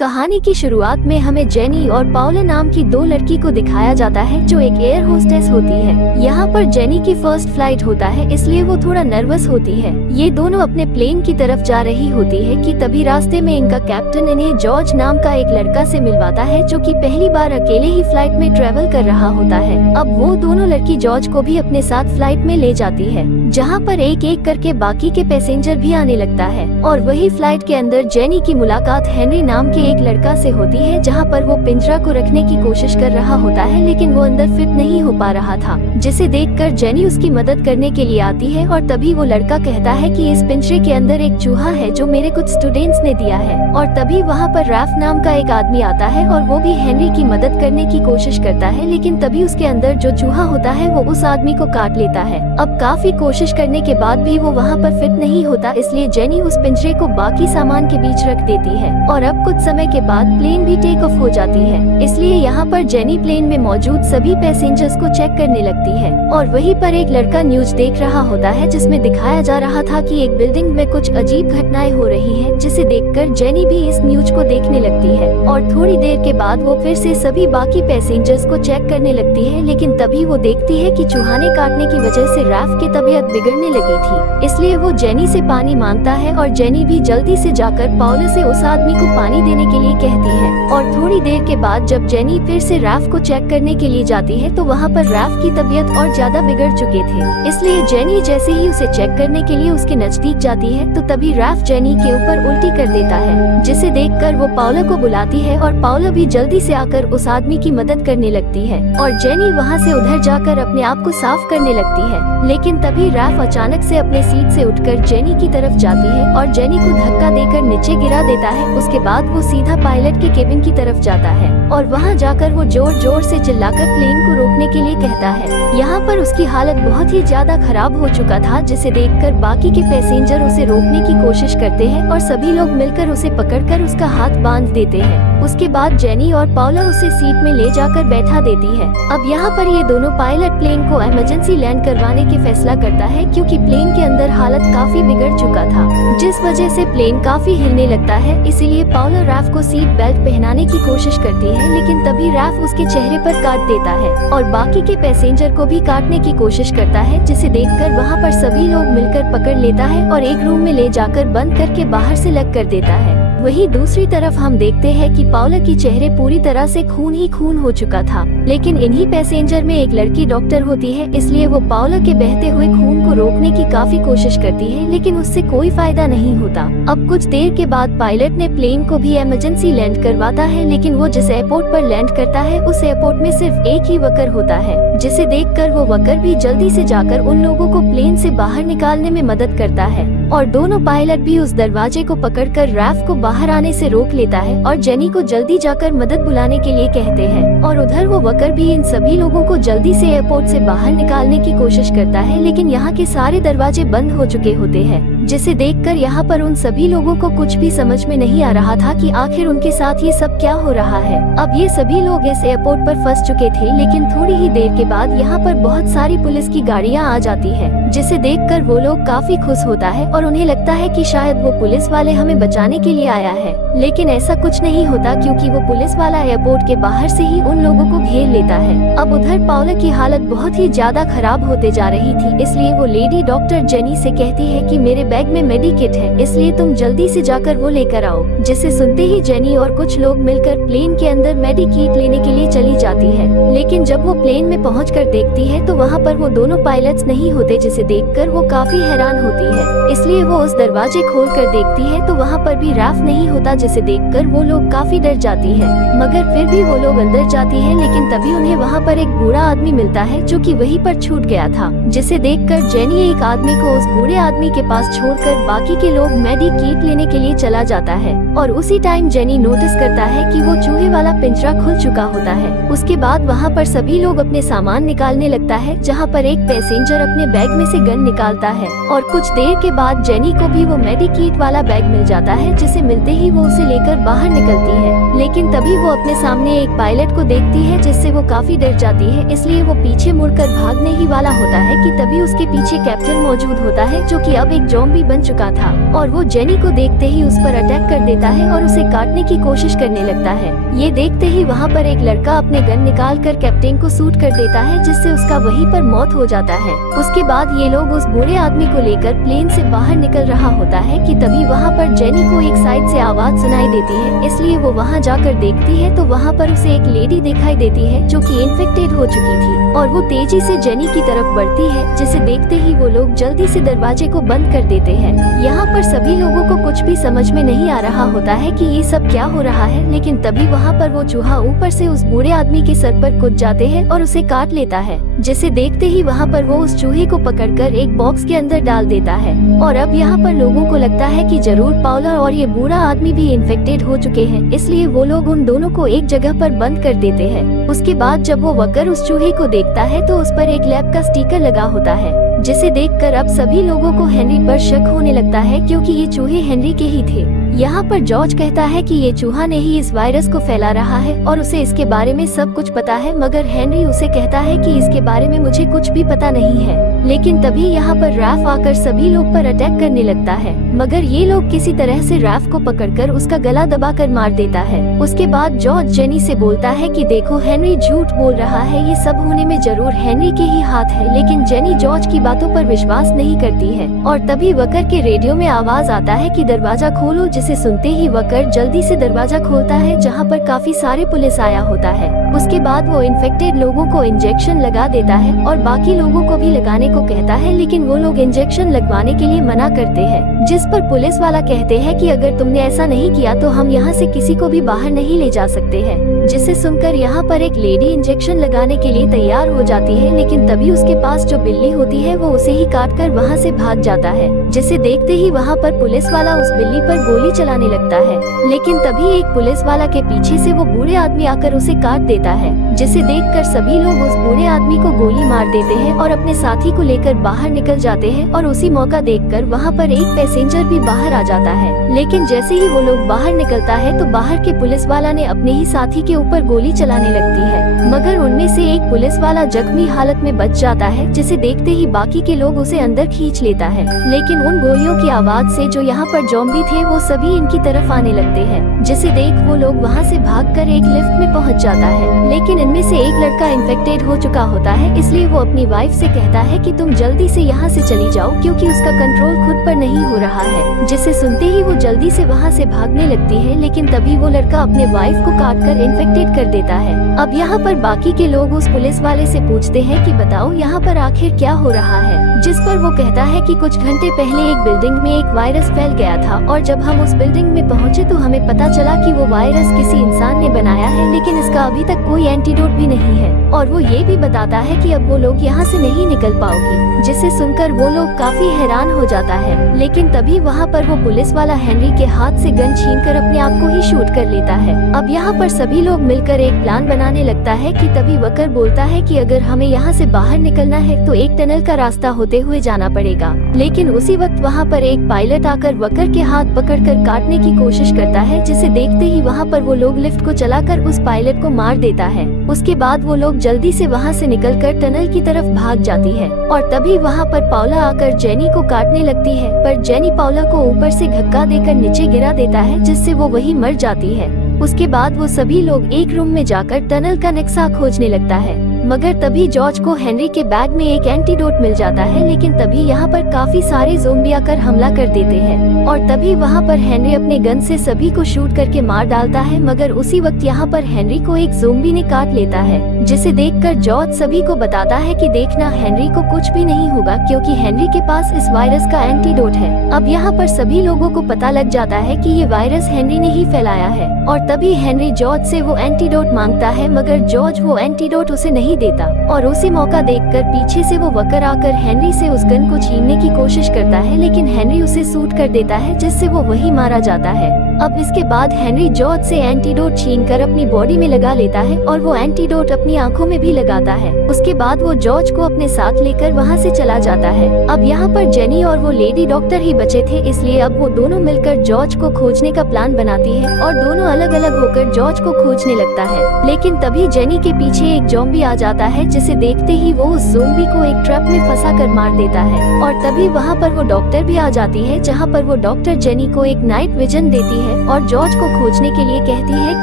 कहानी की शुरुआत में हमें जेनी और पाउला नाम की दो लड़की को दिखाया जाता है जो एक एयर होस्टेस होती है। यहाँ पर जेनी की फर्स्ट फ्लाइट होता है, इसलिए वो थोड़ा नर्वस होती है। ये दोनों अपने प्लेन की तरफ जा रही होती है कि तभी रास्ते में इनका कैप्टन इन्हें जॉर्ज नाम का एक लड़का से मिलवाता है जो कि पहली बार अकेले ही फ्लाइट में ट्रेवल कर रहा होता है। अब वो दोनों लड़की जॉर्ज को भी अपने साथ फ्लाइट में ले जाती है, जहाँ पर एक एक करके बाकी के पैसेंजर भी आने लगता है। और वही फ्लाइट के अंदर जेनी की मुलाकात हेनरी नाम के एक लड़का से होती है, जहाँ पर वो पिंजरा को रखने की कोशिश कर रहा होता है, लेकिन वो अंदर फिट नहीं हो पा रहा था, जिसे देखकर जेनी उसकी मदद करने के लिए आती है। और तभी वो लड़का कहता है कि इस पिंजरे के अंदर एक चूहा है जो मेरे कुछ स्टूडेंट्स ने दिया है। और तभी वहाँ पर रैफ नाम का एक आदमी आता है और वो भी हेनरी की मदद करने की कोशिश करता है, लेकिन तभी उसके अंदर जो चूहा होता है वो उस आदमी को काट लेता है। अब काफी कोशिश करने के बाद भी वो वहाँ पर फिट नहीं होता, इसलिए जेनी उस पिंजरे को बाकी सामान के बीच रख देती है। और अब कुछ समय के बाद प्लेन भी टेक ऑफ हो जाती है, इसलिए यहाँ पर जेनी प्लेन में मौजूद सभी पैसेंजर्स को चेक करने लगती है। और वहीं पर एक लड़का न्यूज देख रहा होता है, जिसमें दिखाया जा रहा था कि एक बिल्डिंग में कुछ अजीब घटनाएं हो रही है, जिसे देखकर जेनी भी इस न्यूज को देखने लगती है। और थोड़ी देर के बाद वो फिर से सभी बाकी पैसेंजर्स को चेक करने लगती है, लेकिन तभी वो देखती है कि चूहाने काटने की वजह से रैफ की तबीयत बिगड़ने लगी थी। इसलिए वो जेनी से पानी मांगता है और जेनी भी जल्दी से जाकर पाउला से उस आदमी को पानी देने के लिए कहती है। और थोड़ी देर के बाद जब जेनी फिर से रैफ को चेक करने के लिए जाती है तो वहाँ पर रैफ की तबीयत और ज्यादा बिगड़ चुके थे, इसलिए जेनी जैसे ही उसे चेक करने के लिए उसके नजदीक जाती है तो तभी रैफ जेनी के ऊपर उल्टी कर देता है, जिसे देखकर वो पाउला को बुलाती है और पाउला भी जल्दी से आकर उस आदमी की मदद करने लगती है। और जेनी वहाँ से उधर जाकर अपने आप को साफ करने लगती है, लेकिन तभी रैफ अचानक से अपने सीट से उठकर जेनी की तरफ जाती है और जेनी को धक्का देकर नीचे गिरा देता है। उसके बाद वो सीधा पायलट के केबिन की तरफ जाता है और वहाँ जाकर वो जोर जोर से चिल्लाकर प्लेन को रोकने के लिए कहता है। यहाँ पर उसकी हालत बहुत ही ज्यादा खराब हो चुका था, जिसे देखकर बाकी के पैसेंजर उसे रोकने की कोशिश करते हैं और सभी लोग मिलकर उसे पकड़कर उसका हाथ बांध देते हैं। उसके बाद जेनी और पाउला उसे सीट में ले जाकर बैठा देती है। अब यहाँ पर ये दोनों पायलट प्लेन को इमरजेंसी लैंड करवाने की फैसला करता है, क्योंकि प्लेन के अंदर हालत काफी बिगड़ चुका था, जिस वजह से प्लेन काफी हिलने लगता है। इसीलिए पाउला रैफ को सीट बेल्ट पहनाने की कोशिश करती है, लेकिन तभी रैफ उसके चेहरे पर काट देता है और बाकी के पैसेंजर को भी काटने की कोशिश करता है, जिसे देखकर वहाँ पर सभी लोग मिलकर पकड़ लेता है और एक रूम में ले जाकर बंद करके बाहर से लॉक कर देता है। वहीं दूसरी तरफ हम देखते हैं कि पाउला की चेहरे पूरी तरह से खून ही खून हो चुका था, लेकिन इन्हीं पैसेंजर में एक लड़की डॉक्टर होती है, इसलिए वो पाउला के बहते हुए खून को रोकने की काफी कोशिश करती है, लेकिन उससे कोई फायदा नहीं होता। अब कुछ देर के बाद पायलट ने प्लेन को भी इमरजेंसी लैंड करवाता है, लेकिन वो जिस एयरपोर्ट पर लैंड करता है उस एयरपोर्ट में सिर्फ एक ही वर्कर होता है, जिसे देखकर वो वर्कर भी जल्दी से जाकर उन लोगों को प्लेन से बाहर निकालने में मदद करता है। और दोनों पायलट भी उस दरवाजे को पकड़कर रैफ को बाहर आने से रोक लेता है और जेनी को जल्दी जाकर मदद बुलाने के लिए कहते हैं। और उधर वो वर्कर भी इन सभी लोगों को जल्दी से एयरपोर्ट से बाहर निकालने की कोशिश करता है, लेकिन यहाँ के सारे दरवाजे बंद हो चुके होते हैं, जिसे देखकर यहाँ पर उन सभी लोगों को कुछ भी समझ में नहीं आ रहा था कि आखिर उनके साथ ये सब क्या हो रहा है। अब ये सभी लोग इस एयरपोर्ट पर फंस चुके थे, लेकिन थोड़ी ही देर के बाद यहाँ पर बहुत सारी पुलिस की गाड़ियाँ आ जाती है, जिसे देखकर वो लोग काफी खुश होता है और उन्हें लगता है कि शायद वो पुलिस वाले हमें बचाने के लिए आया है, लेकिन ऐसा कुछ नहीं होता, क्योंकि वो पुलिस वाला एयरपोर्ट के बाहर से ही उन लोगों को घेर लेता है। अब उधर पाउला की हालत बहुत ही ज्यादा खराब होते जा रही थी, इसलिए वो लेडी डॉक्टर जेनी से कहती है कि मेरे बैग में मेडिकेट है, इसलिए तुम जल्दी से जाकर वो लेकर आओ। जिसे सुनते ही जेनी और कुछ लोग मिलकर प्लेन के अंदर मेडिकेट लेने के लिए चली जाती है, लेकिन जब वो प्लेन में पहुंचकर देखती है तो वहाँ पर वो दोनों पायलट्स नहीं होते, जिसे देखकर वो काफी हैरान होती है। इसलिए वो उस दरवाजे खोल कर देखती है तो वहाँ पर भी रैफ नहीं होता, जिसे देखकर वो लोग काफी डर जाती है, मगर फिर भी वो लोग अंदर जाती है। लेकिन तभी उन्हें वहाँ पर एक बूढ़ा आदमी मिलता है जो कि वहीं पर छूट गया था, जिसे देखकर जेनी एक आदमी को उस बूढ़े आदमी के पास छोड़कर बाकी के लोग मेडिकेट लेने के लिए चला जाता है। और उसी टाइम जेनी नोटिस करता है कि वो चूहे वाला पिंजरा खुल चुका होता है। उसके बाद वहाँ पर सभी लोग अपने सामान निकालने लगता है, जहाँ पर एक पैसेंजर अपने बैग में से गन निकालता है और कुछ देर के बाद जेनी को भी वो मेडिकेट वाला बैग मिल जाता है, जिसे मिलते ही वो उसे लेकर बाहर निकलती है। लेकिन तभी वो अपने सामने एक पायलट को देखती है, जिससे वो काफी डर जाती है, इसलिए वो पीछे मुड़कर भागने ही वाला होता है कि तभी उसके पीछे कैप्टन मौजूद होता है, जो कि अब एक जॉम्बी जॉम्बी बन चुका था और वो जेनी को देखते ही उस पर अटैक कर देता है और उसे काटने की कोशिश करने लगता है। ये देखते ही वहाँ पर एक लड़का अपने गन निकाल कर कैप्टन को शूट कर देता है, जिससे उसका वहीं पर मौत हो जाता है। उसके बाद ये लोग उस बूढ़े आदमी को लेकर प्लेन से बाहर निकल रहा होता है कि तभी वहाँ पर जेनी को एक साइड से आवाज सुनाई देती है, इसलिए वो वहाँ जाकर देखती है तो वहाँ पर उसे एक लेडी दिखाई देती है जो कि इन्फेक्टेड हो चुकी थी और वो तेजी से जेनी की तरफ बढ़ती है, जिसे देखते ही वो लोग जल्दी से दरवाजे को बंद कर देते हैं। यहाँ पर सभी लोगों को कुछ भी समझ में नहीं आ रहा होता है कि ये सब क्या हो रहा है, लेकिन तभी वहाँ पर वो चूहा ऊपर से उस बूढ़े आदमी के सर पर कूद जाते हैं और उसे काट लेता है, जिसे देखते ही वहाँ पर वो उस चूहे को पकड़कर एक बॉक्स के अंदर डाल देता है। और अब यहाँ पर लोगों को लगता है कि जरूर पाउला और ये बूढ़ा आदमी भी इन्फेक्टेड हो चुके हैं, इसलिए वो लोग उन दोनों को एक जगह पर बंद कर देते हैं। उसके बाद जब वो वकर उस चूहे को देखता है तो उस पर एक लैब का स्टिकर लगा होता है, जिसे देखकर अब सभी लोगों को हेनरी पर शक होने लगता है, क्योंकि ये चूहे हेनरी के ही थे। यहाँ पर जॉर्ज कहता है कि ये चूहा ने ही इस वायरस को फैला रहा है और उसे इसके बारे में सब कुछ पता है, मगर हेनरी उसे कहता है कि इसके बारे में मुझे कुछ भी पता नहीं है। लेकिन तभी यहाँ पर रैफ आकर सभी लोग पर अटैक करने लगता है, मगर ये लोग किसी तरह से रैफ को पकड़कर उसका गला दबाकर मार देता है। उसके बाद जॉर्ज जेनी से बोलता है कि देखो हेनरी झूठ बोल रहा है, ये सब होने में जरूर हेनरी के ही हाथ है। लेकिन जेनी जॉर्ज की बातों पर विश्वास नहीं करती है और तभी वकर के रेडियो में आवाज आता है कि दरवाजा खोलो, जिसे सुनते ही वकर जल्दी से दरवाजा खोलता है, जहाँ पर काफी सारे पुलिस आया होता है। उसके बाद वो इन्फेक्टेड लोगों को इंजेक्शन लगा देता है और बाकी लोगों को भी लगाने को कहता है, लेकिन वो लोग इंजेक्शन लगवाने के लिए मना करते हैं, जिस पर पुलिस वाला कहते हैं कि अगर तुमने ऐसा नहीं किया तो हम यहाँ से किसी को भी बाहर नहीं ले जा सकते हैं। जिसे सुनकर यहाँ पर एक लेडी इंजेक्शन लगाने के लिए तैयार हो जाती है, लेकिन तभी उसके पास जो बिल्ली होती है वो उसे ही काटकर वहाँ से भाग जाता है, जिसे देखते ही वहाँ पर पुलिस वाला उस बिल्ली पर गोली चलाने लगता है। लेकिन तभी एक पुलिस वाला के पीछे से वो बूढ़े आदमी आकर उसे काट देता है, जिसे देखकर सभी लोग उस बूढ़े आदमी को गोली मार देते हैं और अपने साथी को लेकर बाहर निकल जाते हैं। और उसी मौका देखकर वहाँ पर एक पैसेंजर भी बाहर आ जाता है, लेकिन जैसे ही वो लोग बाहर निकलता है तो बाहर के पुलिस वाला ने अपने ही साथी के ऊपर गोली चलाने लगती है, मगर उनमें से एक पुलिस वाला जख्मी हालत में बच जाता है, जिसे देखते ही बाकी के लोग उसे अंदर खींच लेता है। लेकिन उन गोलियों की आवाज से जो यहाँ पर जॉम्बी थे वो सभी इनकी तरफ आने लगते हैं, जिसे देख वो लोग वहाँ से भागकर एक लिफ्ट में पहुँच जाता है। लेकिन इनमें से एक लड़का इन्फेक्टेड हो चुका होता है, इसलिए वो अपनी वाइफ से कहता है कि तुम जल्दी से यहाँ से चली जाओ, क्योंकि उसका कंट्रोल खुद पर नहीं हो रहा है। जिसे सुनते ही वो जल्दी से वहाँ से भागने लगती है, लेकिन तभी वो लड़का अपने वाइफ को काटकर इन्फेक्टेड कर देता है। अब यहाँ पर बाकी के लोग उस पुलिस वाले से पूछते हैं कि बताओ यहाँ पर आखिर क्या हो रहा है, जिस पर वो कहता है कि कुछ घंटे पहले एक बिल्डिंग में एक वायरस फैल गया था और जब हम उस बिल्डिंग में पहुँचे तो हमें पता चला कि वो वायरस किसी इंसान ने बनाया है, लेकिन इसका अभी तक कोई एंटीडोट भी नहीं है। और वो ये भी बताता है कि अब वो लोग यहाँ से नहीं निकल पाओगी, जिसे सुनकर वो लोग काफी हैरान हो जाता है। लेकिन तभी वहाँ पर वो पुलिस वाला हेनरी के हाथ से गन छीनकर अपने आप को ही शूट कर लेता है। अब यहाँ पर सभी लोग मिलकर एक प्लान बनाने लगता है कि तभी वकर बोलता है कि अगर हमें यहाँ से बाहर निकलना है तो एक टनल का रास्ता होते हुए जाना पड़ेगा। लेकिन उसी वक्त वहाँ पर एक पायलट आकर वकर के हाथ पकड़कर काटने की कोशिश करता है, जिसे देखते ही वहाँ पर वो लोग लिफ्ट को चलाकर उस पायलट को मार देता है। उसके बाद वो लोग जल्दी से वहाँ से निकलकर टनल की तरफ भाग जाती है और तभी वहाँ पर पाउला आकर जेनी को काटने लगती है, पर जेनी पाउला को ऊपर से धक्का देकर नीचे गिरा देता है, जिससे वो वहीं मर जाती है। उसके बाद वो सभी लोग एक रूम में जाकर टनल का नक्शा खोजने लगता है, मगर तभी जॉर्ज को हेनरी के बैग में एक एंटीडोट मिल जाता है। लेकिन तभी यहाँ पर काफी सारे ज़ोंबी आकर हमला कर देते हैं और तभी वहाँ पर हेनरी अपने गन से सभी को शूट करके मार डालता है, मगर उसी वक्त यहाँ पर हेनरी को एक ज़ोंबी ने काट लेता है, जिसे देखकर जॉर्ज सभी को बताता है कि देखना हेनरी को कुछ भी नहीं होगा, क्योंकि हेनरी के पास इस वायरस का एंटीडोट है। अब यहाँ पर सभी लोगों को पता लग जाता है कि ये वायरस हेनरी ने ही फैलाया है और तभी हेनरी जॉर्ज से वो एंटीडोट मांगता है, मगर जॉर्ज वो एंटीडोट उसे नहीं देता और उसी मौका देखकर पीछे से वो वकर आकर हेनरी से उस गन को छीनने की कोशिश करता है, लेकिन हेनरी उसे शूट कर देता है, जिससे वो वही मारा जाता है। अब इसके बाद हेनरी जॉर्ज से एंटीडोट छीनकर अपनी बॉडी में लगा लेता है और वो एंटीडोट अपनी आंखों में भी लगाता है। उसके बाद वो जॉर्ज को अपने साथ लेकर वहाँ से चला जाता है। अब यहाँ पर जेनी और वो लेडी डॉक्टर ही बचे थे, इसलिए अब वो दोनों मिलकर जॉर्ज को खोजने का प्लान बनाती है और दोनों अलग अलग होकर जॉर्ज को खोजने लगता है। लेकिन तभी जेनी के पीछे एक ज़ॉम्बी आ जाता है, जिसे देखते ही वो उस ज़ॉम्बी को एक ट्रैप में फंसा कर मार देता है। और तभी वहाँ पर वो डॉक्टर भी आ जाती है, जहाँ पर वो डॉक्टर जेनी को एक नाइट विजन देती है और जॉर्ज को खोजने के लिए कहती है,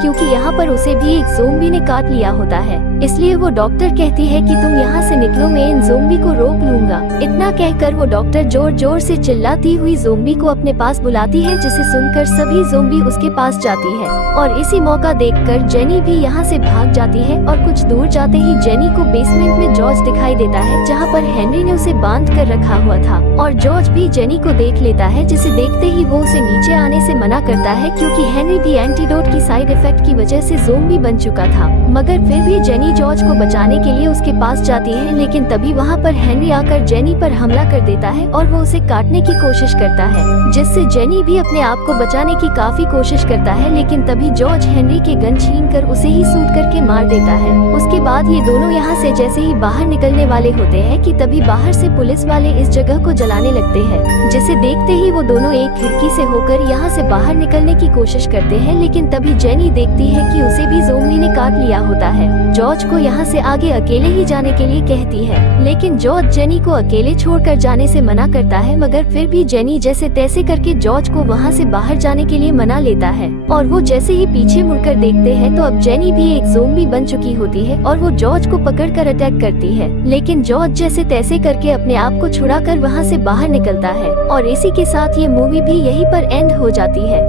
क्योंकि यहाँ पर उसे भी एक ज़ॉम्बी ने काट लिया होता है। इसलिए वो डॉक्टर कहती है कि तुम यहाँ से निकलो, मैं इन ज़ॉम्बी को रोक लूंगा। इतना कहकर वो डॉक्टर जोर जोर से चिल्लाती हुई ज़ॉम्बी को अपने पास बुलाती है, जिसे सुनकर सभी ज़ॉम्बी उसके पास जाती है। और इसी मौका देखकर जेनी भी यहाँ से भाग जाती है और कुछ दूर जाते ही जेनी को बेसमेंट में जॉर्ज दिखाई देता है, जहाँ पर हेनरी ने उसे बांध कर रखा हुआ था। और जॉर्ज भी जेनी को देख लेता है, जिसे देखते ही वो उसे नीचे आने से मना करता है, क्योंकि हेनरी भी एंटीडोट की साइड इफेक्ट की वजह से ज़ॉम्बी बन चुका था। मगर फिर भी जेनी जॉर्ज को बचाने के लिए उसके पास जाती है, लेकिन तभी वहाँ पर हेनरी आकर जेनी पर हमला कर देता है और वो उसे काटने की कोशिश करता है, जिससे जेनी भी अपने आप को बचाने की काफी कोशिश करता है। लेकिन तभी जॉर्ज हेनरी के गन छीनकर उसे ही शूट करके मार देता है। उसके बाद ये दोनों यहाँ से जैसे ही बाहर निकलने वाले होते हैं कि तभी बाहर से पुलिस वाले इस जगह को जलाने लगते हैं, जिसे देखते ही वो दोनों एक खिड़की से होकर यहाँ से बाहर निकलने की कोशिश करते हैं। लेकिन तभी जेनी देखती है कि उसे भी ज़ॉम्बी ने काट लिया होता है। जॉर्ज को यहाँ से आगे अकेले ही जाने के लिए कहती है, लेकिन जॉर्ज जेनी को अकेले छोड़कर जाने से मना करता है। मगर फिर भी जेनी जैसे तैसे करके जॉर्ज को वहाँ से बाहर जाने के लिए मना लेता है। और वो जैसे ही पीछे मुड़कर देखते हैं तो अब जेनी भी एक ज़ॉम्बी बन चुकी होती है और वो जॉर्ज को पकड़कर अटैक करती है। लेकिन जॉर्ज जैसे तैसे करके अपने आप को छुड़ाकर वहाँ से बाहर निकलता है। और इसी के साथ ये मूवी भी यहीं पर एंड हो जाती है।